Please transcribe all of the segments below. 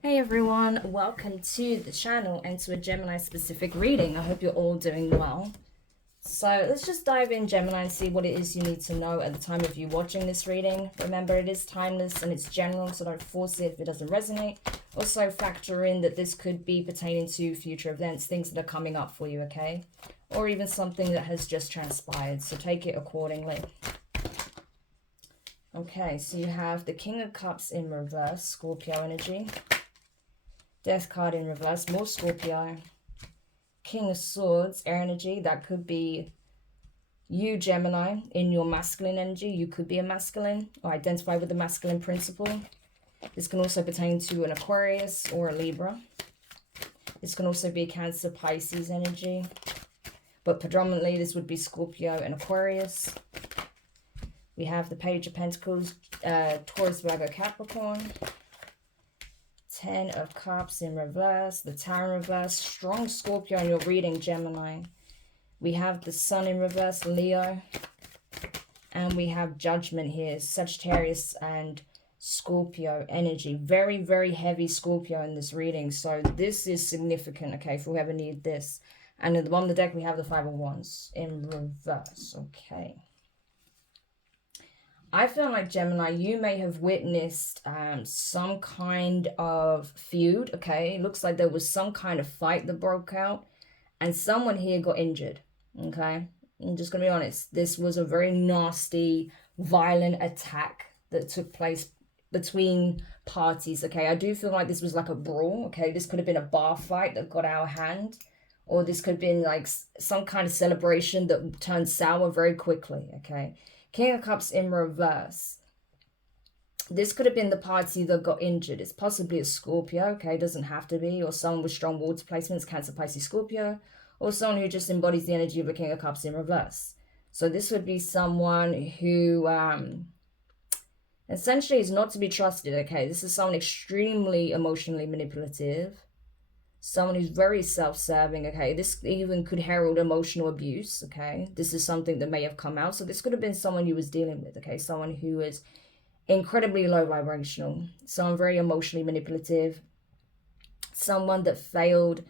Hey everyone, welcome to the channel and to a Gemini specific reading. I hope you're all doing well. So let's just dive in, Gemini, and see what it is you need to know at the time of you watching this reading. Remember, it is timeless and it's general, so don't force it if it doesn't resonate. Also factor in that this could be pertaining to future events, things that are coming up for you, okay? Or even something that has just transpired, so take it accordingly. Okay, so you have the King of Cups in reverse, Scorpio energy. Death card in reverse, more Scorpio. King of Swords, air energy. That could be you, Gemini, in your masculine energy. You could be a masculine or identify with the masculine principle. This can also pertain to an Aquarius or a Libra. This can also be a Cancer, Pisces energy. But predominantly, this would be Scorpio and Aquarius. We have the Page of Pentacles, Taurus, Virgo, Capricorn. 10 of Cups in reverse, the Tower in reverse, strong Scorpio in your reading, Gemini. We have the Sun in reverse, Leo. And we have Judgment here, Sagittarius and Scorpio energy. Very, very heavy Scorpio in this reading. So this is significant, okay, for whoever needs this. And at the bottom of the deck, we have the Five of Wands in reverse, okay. I feel like, Gemini, you may have witnessed some kind of feud, okay? It looks like there was some kind of fight that broke out and someone here got injured, okay? I'm just going to be honest. This was a very nasty, violent attack that took place between parties, okay? I do feel like this was like a brawl, okay? This could have been a bar fight that got out of hand, or this could have been like some kind of celebration that turned sour very quickly, okay? King of Cups in reverse. This could have been the party that got injured. It's possibly a Scorpio, okay? It doesn't have to be. Or someone with strong water placements, Cancer, Pisces, Scorpio. Or someone who just embodies the energy of a King of Cups in reverse. So this would be someone who essentially is not to be trusted, okay? This is someone extremely emotionally manipulative. Someone who's very self-serving, okay? This even could herald emotional abuse, okay? This is something that may have come out. So this could have been someone you was dealing with, okay? Someone who is incredibly low vibrational. Someone very emotionally manipulative. Someone that failed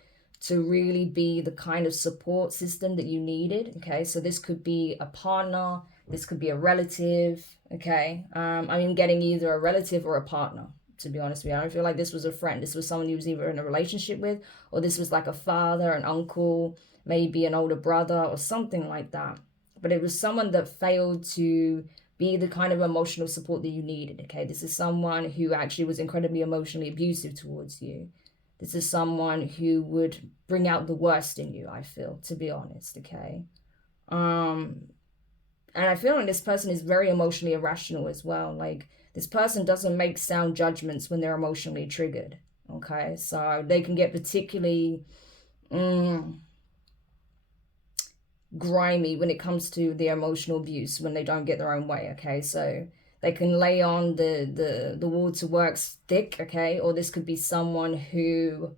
to really be the kind of support system that you needed, okay? So this could be a partner. This could be a relative, okay? I'm getting either a relative or a partner, to be honest with you. I don't feel like this was a friend. This was someone you was either in a relationship with, or this was like a father, an uncle, maybe an older brother or something like that. But it was someone that failed to be the kind of emotional support that you needed, okay? This is someone who actually was incredibly emotionally abusive towards you. This is someone who would bring out the worst in you, I feel, to be honest, okay? And I feel like this person is very emotionally irrational as well. Like, this person doesn't make sound judgments when they're emotionally triggered, okay? So they can get particularly grimy when it comes to the emotional abuse when they don't get their own way, okay? So they can lay on the waterworks thick, okay? Or this could be someone who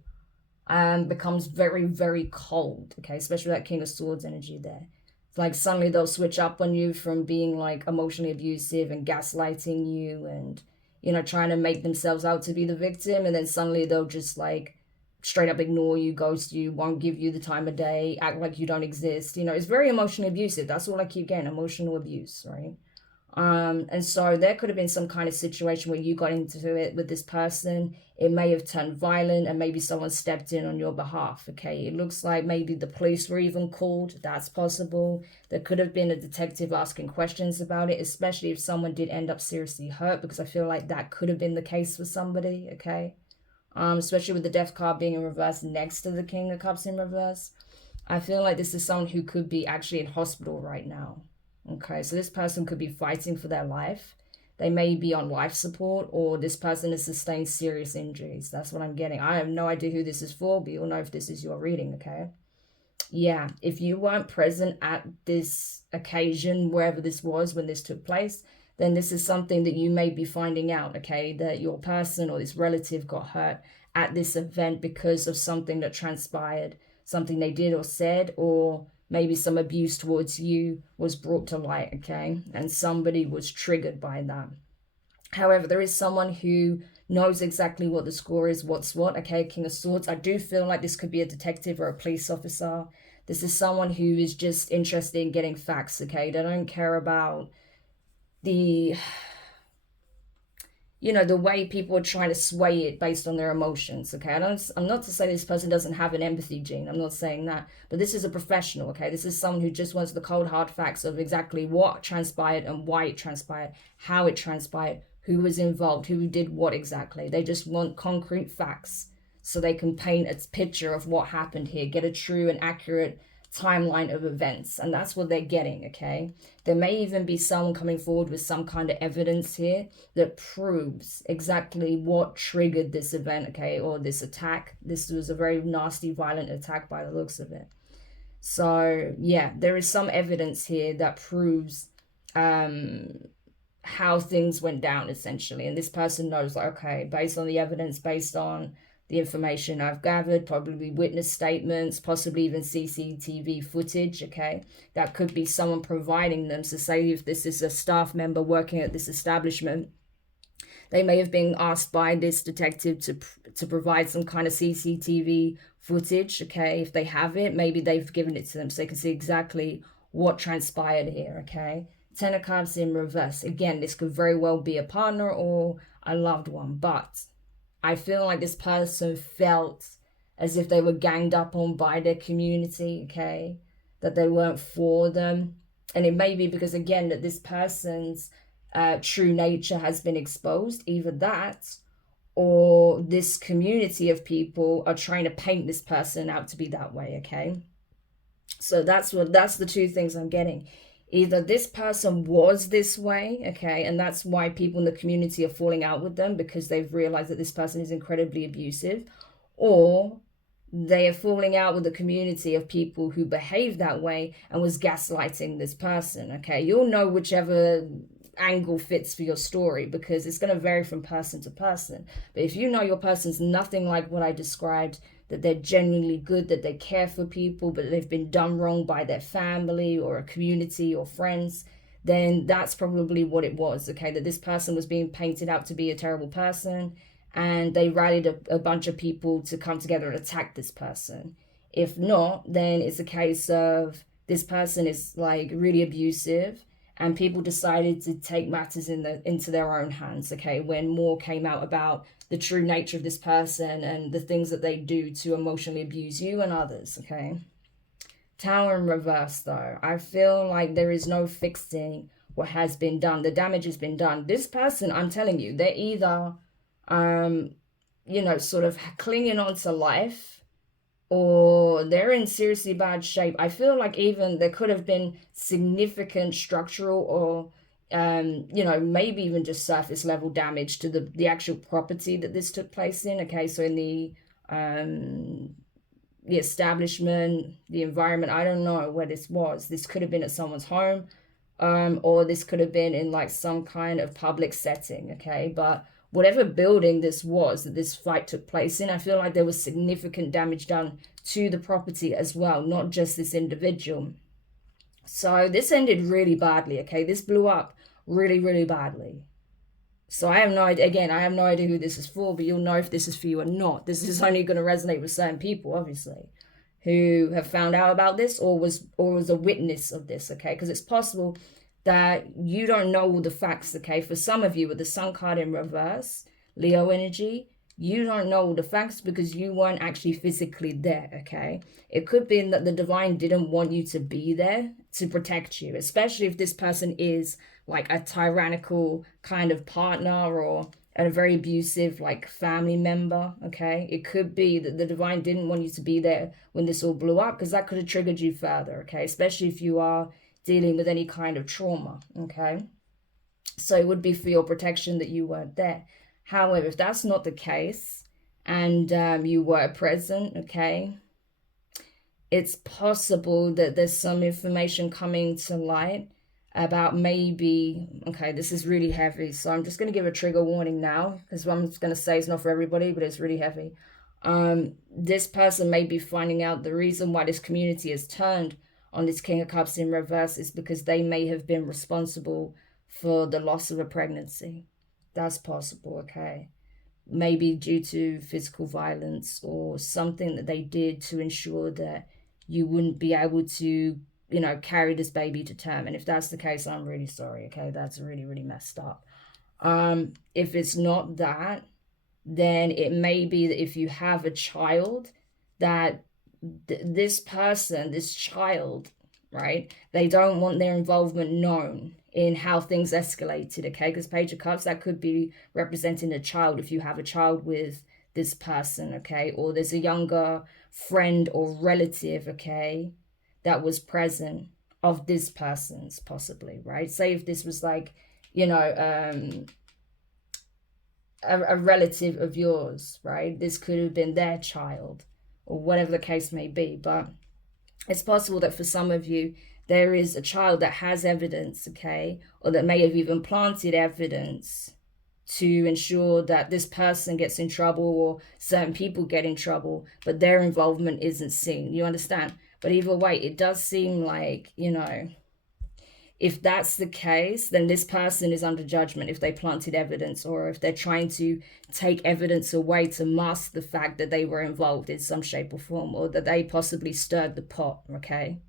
becomes very, very cold, okay? Especially that King of Swords energy there. Like suddenly they'll switch up on you from being like emotionally abusive and gaslighting you and, you know, trying to make themselves out to be the victim. And then suddenly they'll just like straight up ignore you, ghost you, won't give you the time of day, act like you don't exist. You know, it's very emotionally abusive. That's all I keep getting, emotional abuse, right? And so there could have been some kind of situation where you got into it with this person. It may have turned violent and maybe someone stepped in on your behalf, okay? It looks like maybe the police were even called. That's possible. There could have been a detective asking questions about it, especially if someone did end up seriously hurt, because I feel like that could have been the case for somebody, okay? Especially with the Death card being in reverse next to the King of Cups in reverse. I feel like this is someone who could be actually in hospital right now. Okay, so this person could be fighting for their life. They may be on life support, or this person has sustained serious injuries. That's what I'm getting. I have no idea who this is for, but you'll know if this is your reading, okay? Yeah, if you weren't present at this occasion, wherever this was when this took place, then this is something that you may be finding out, okay? That your person or this relative got hurt at this event because of something that transpired, something they did or said, or maybe some abuse towards you was brought to light, okay? And somebody was triggered by that. However, there is someone who knows exactly what the score is, what's what, okay? King of Swords. I do feel like this could be a detective or a police officer. This is someone who is just interested in getting facts, okay? They don't care about the, you know, the way people are trying to sway it based on their emotions, okay? I'm not to say this person doesn't have an empathy gene. I'm not saying that. But this is a professional, okay? This is someone who just wants the cold, hard facts of exactly what transpired and why it transpired, how it transpired, who was involved, who did what exactly. They just want concrete facts so they can paint a picture of what happened here, get a true and accurate timeline of events. And that's what they're getting, okay? There may even be someone coming forward with some kind of evidence here that proves exactly what triggered this event, okay, or this attack. This was a very nasty, violent attack by the looks of it. So, yeah, there is some evidence here that proves how things went down, essentially. And this person knows, like, okay, based on the evidence, based on the information I've gathered, probably witness statements, possibly even CCTV footage, okay? That could be someone providing them. So say if this is a staff member working at this establishment, they may have been asked by this detective to provide some kind of CCTV footage, okay? If they have it, maybe they've given it to them so they can see exactly what transpired here, okay? Ten of Cups in reverse. Again, this could very well be a partner or a loved one, but I feel like this person felt as if they were ganged up on by their community, okay? That they weren't for them. And it may be because, again, that this person's true nature has been exposed. Either that or this community of people are trying to paint this person out to be that way, okay? So that's the two things I'm getting. Either this person was this way, okay, and that's why people in the community are falling out with them because they've realized that this person is incredibly abusive, or they are falling out with the community of people who behave that way and was gaslighting this person, okay? You'll know whichever angle fits for your story because it's going to vary from person to person. But if you know your person's nothing like what I described, that they're genuinely good, that they care for people, but they've been done wrong by their family or a community or friends, then that's probably what it was, okay? That this person was being painted out to be a terrible person and they rallied a bunch of people to come together and attack this person. If not, then it's a case of this person is like really abusive and people decided to take matters into their own hands, okay, when more came out about the true nature of this person and the things that they do to emotionally abuse you and others, okay? Tower in reverse, though. I feel like there is no fixing what has been done. The damage has been done. This person, I'm telling you, they're either, you know, sort of clinging on to life or they're in seriously bad shape. I feel like even there could have been significant structural or you know, maybe even just surface level damage to the actual property that this took place in, okay? So in the establishment, the environment, I don't know where this was. This could have been at someone's home, or this could have been in like some kind of public setting, okay? But whatever building this was that this fight took place in, I feel like there was significant damage done to the property as well, not just this individual. So this ended really badly, okay? This blew up really, really badly. So I have no idea, again, I have no idea who this is for, but you'll know if this is for you or not. This is only going to resonate with certain people, obviously, who have found out about this or was a witness of this, okay? Because it's possible that you don't know all the facts, okay? For some of you with the Sun card in reverse, Leo energy, you don't know all the facts because you weren't actually physically there, okay? It could be that the divine didn't want you to be there to protect you, especially if this person is like a tyrannical kind of partner or a very abusive like family member, okay? It could be that the divine didn't want you to be there when this all blew up because that could have triggered you further, okay? Especially if you are dealing with any kind of trauma, okay? So it would be for your protection that you weren't there. However, if that's not the case and you were present, okay, it's possible that there's some information coming to light about maybe, okay, this is really heavy, so I'm just going to give a trigger warning now because what I'm just going to say is not for everybody, but it's really heavy. This person may be finding out the reason why this community has turned on this King of Cups in reverse is because they may have been responsible for the loss of a pregnancy. That's possible, okay? maybe due to physical violence or something that they did to ensure that you wouldn't be able to, you know, carry this baby to term. And if that's the case, I'm really sorry, okay? That's really, really messed up. If it's not that, then it may be that if you have a child, that this person, this child, right, they don't want their involvement known in how things escalated, okay? Because Page of Cups, that could be representing a child if you have a child with this person, okay? Or there's a younger friend or relative, okay, that was present of this person's, possibly, right? Say if this was like, you know, a relative of yours, right? This could have been their child or whatever the case may be. But it's possible that for some of you, there is a child that has evidence, okay, or that may have even planted evidence to ensure that this person gets in trouble or certain people get in trouble, but their involvement isn't seen. You understand? But either way, it does seem like, you know, if that's the case, then this person is under judgment if they planted evidence or if they're trying to take evidence away to mask the fact that they were involved in some shape or form, or that they possibly stirred the pot, okay?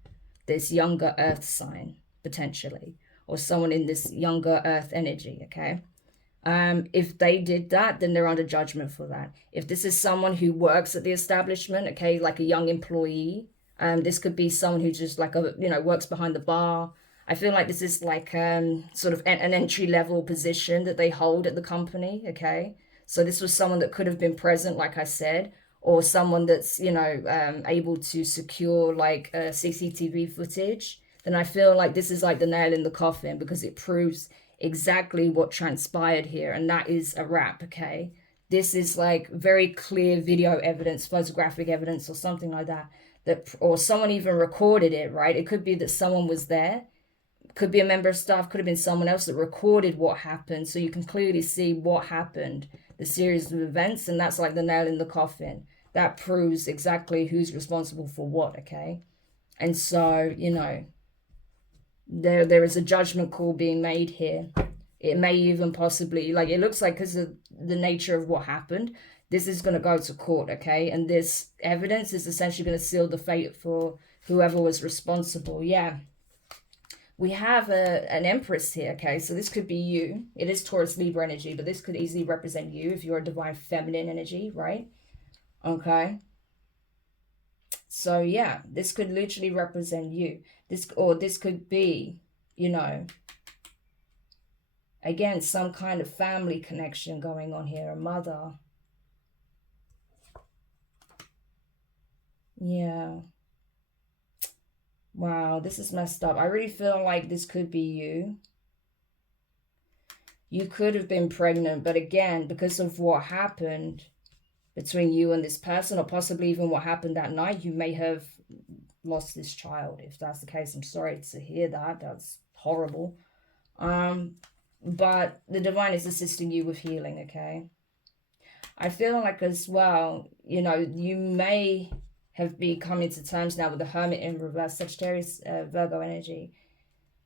This younger earth sign, potentially, or someone in this younger earth energy, okay? If they did that, then they're under judgment for that. If this is someone who works at the establishment, okay, like a young employee, this could be someone who just like, you know, works behind the bar. I feel like this is like sort of an entry-level position that they hold at the company, okay? So this was someone that could have been present, like I said, or someone that's, you know, able to secure like CCTV footage. Then I feel like this is like the nail in the coffin because it proves exactly what transpired here, and that is a wrap, okay? This is like very clear video evidence, photographic evidence or something like that, or someone even recorded it, right? It could be that someone was there, could be a member of staff, could have been someone else that recorded what happened, so you can clearly see what happened, the series of events, and that's like the nail in the coffin. That proves exactly who's responsible for what, okay? And so, you know, there is a judgment call being made here. It may even possibly, like, it looks like because of the nature of what happened, this is going to go to court, okay? And this evidence is essentially going to seal the fate for whoever was responsible. Yeah. We have an Empress here, okay? So this could be you. It is Taurus Libra energy, but this could easily represent you if you're a divine feminine energy, right? Okay. So yeah, this could literally represent you. This could be, you know, again, some kind of family connection going on here, a mother. Yeah. Wow, this is messed up. I really feel like this could be you. You could have been pregnant, but again, because of what happened between you and this person, or possibly even what happened that night, you may have lost this child. If that's the case, I'm sorry to hear that. That's horrible. But the divine is assisting you with healing, okay? I feel like as well, you know, you may have been coming to terms now with the Hermit in reverse, Sagittarius, Virgo energy,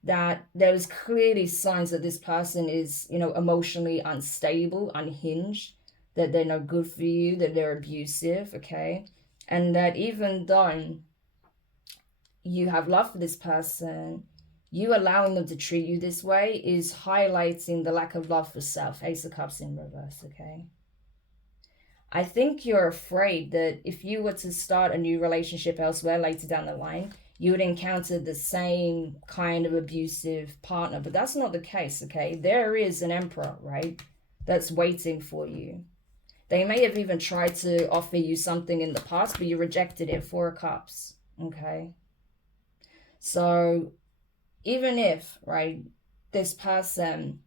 that there was clearly signs that this person is, you know, emotionally unstable, unhinged, that they're no good for you, that they're abusive, okay? And that even though you have love for this person, you allowing them to treat you this way is highlighting the lack of love for self. Ace of Cups in reverse, okay? I think you're afraid that if you were to start a new relationship elsewhere later down the line, you would encounter the same kind of abusive partner. But that's not the case, okay? There is an Emperor, right, that's waiting for you. They may have even tried to offer you something in the past, but you rejected it. Four of Cups, okay? So even if, right, this person,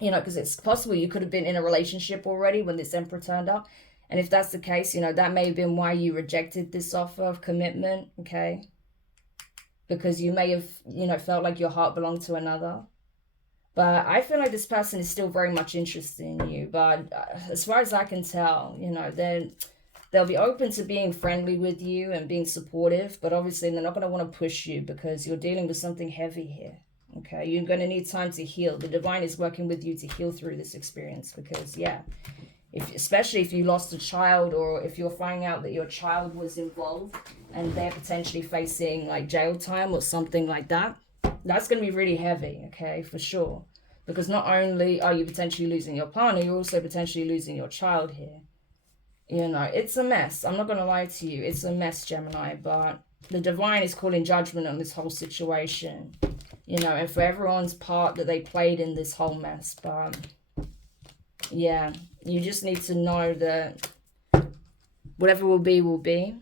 you know, because it's possible you could have been in a relationship already when this Emperor turned up. And if that's the case, you know, that may have been why you rejected this offer of commitment, okay? Because you may have, you know, felt like your heart belonged to another. But I feel like this person is still very much interested in you. But as far as I can tell, you know, they'll be open to being friendly with you and being supportive. But obviously they're not going to want to push you because you're dealing with something heavy here. Okay, you're going to need time to heal. The divine is working with you to heal through this experience because, yeah, Especially if you lost a child, or if you're finding out that your child was involved and they're potentially facing like jail time or something like that, that's going to be really heavy, okay, for sure. Because not only are you potentially losing your partner, you're also potentially losing your child here. You know, it's a mess. I'm not going to lie to you. It's a mess, Gemini, but the divine is calling judgment on this whole situation, you know, and for everyone's part that they played in this whole mess. But yeah, you just need to know that whatever will be, will be.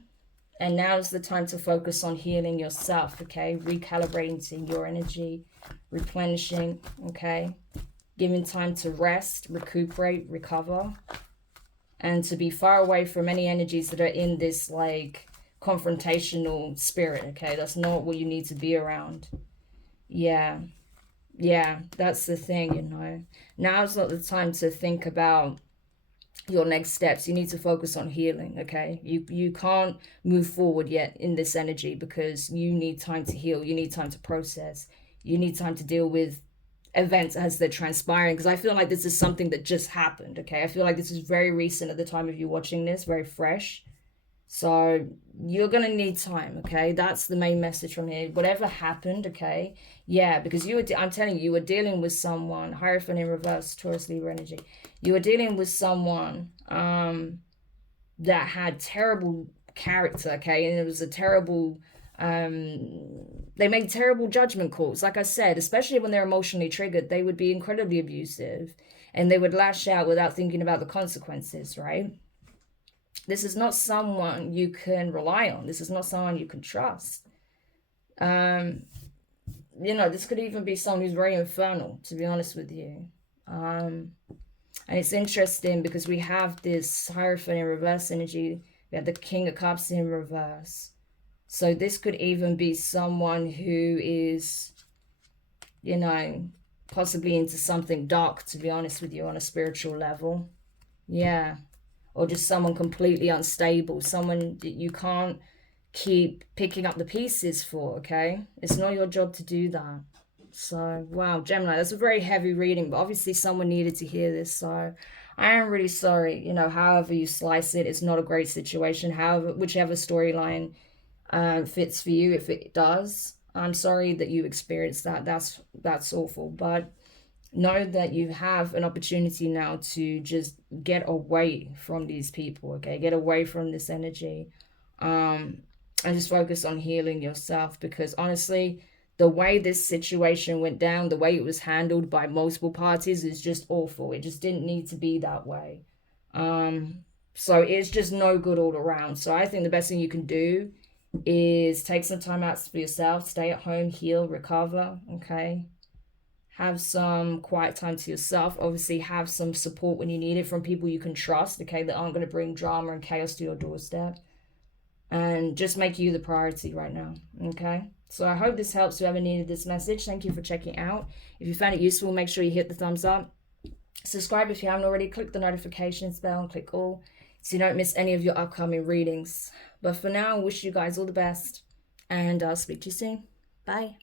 And now's the time to focus on healing yourself, okay? Recalibrating your energy, replenishing, okay? Giving time to rest, recuperate, recover, and to be far away from any energies that are in this, like, confrontational spirit, okay? That's not what you need to be around. Yeah, that's the thing, you know. Now's not the time to think about your next steps. You need to focus on healing, okay? You can't move forward yet in this energy because you need time to heal. You need time to process. You need time to deal with events as they're transpiring, because I feel like this is something that just happened, okay? I feel like this is very recent at the time of you watching this, very fresh. So you're going to need time, okay? That's the main message from here. Whatever happened, okay? Yeah, because I'm telling you, you were dealing with someone, Hierophant in reverse, Taurus, Libra energy. You were dealing with someone that had terrible character, okay? And it was a terrible, they made terrible judgment calls. Like I said, especially when they're emotionally triggered, they would be incredibly abusive and they would lash out without thinking about the consequences, right? This is not someone you can rely on. This is not someone you can trust. You know, this could even be someone who's very infernal, to be honest with you. And it's interesting because we have this Hierophant in reverse energy. We have the King of Cups in reverse. So this could even be someone who is, you know, possibly into something dark, to be honest with you, on a spiritual level. Yeah. Or just someone completely unstable, someone that you can't keep picking up the pieces for, okay? It's not your job to do that. So, wow, Gemini, that's a very heavy reading, but obviously someone needed to hear this, so I am really sorry. You know, however you slice it, it's not a great situation. However, whichever storyline fits for you, if it does, I'm sorry that you experienced that. That's awful, but know that you have an opportunity now to just get away from these people, okay? Get away from this energy, and just focus on healing yourself, because honestly, the way this situation went down, the way it was handled by multiple parties is just awful. It just didn't need to be that way. So it's just no good all around. So I think the best thing you can do is take some time out for yourself, stay at home, heal, recover, okay? Have some quiet time to yourself. Obviously, have some support when you need it from people you can trust, okay, that aren't going to bring drama and chaos to your doorstep. And just make you the priority right now, okay? So I hope this helps whoever needed this message. Thank you for checking out. If you found it useful, make sure you hit the thumbs up. Subscribe if you haven't already. Click the notifications bell and click all so you don't miss any of your upcoming readings. But for now, I wish you guys all the best, and I'll speak to you soon. Bye.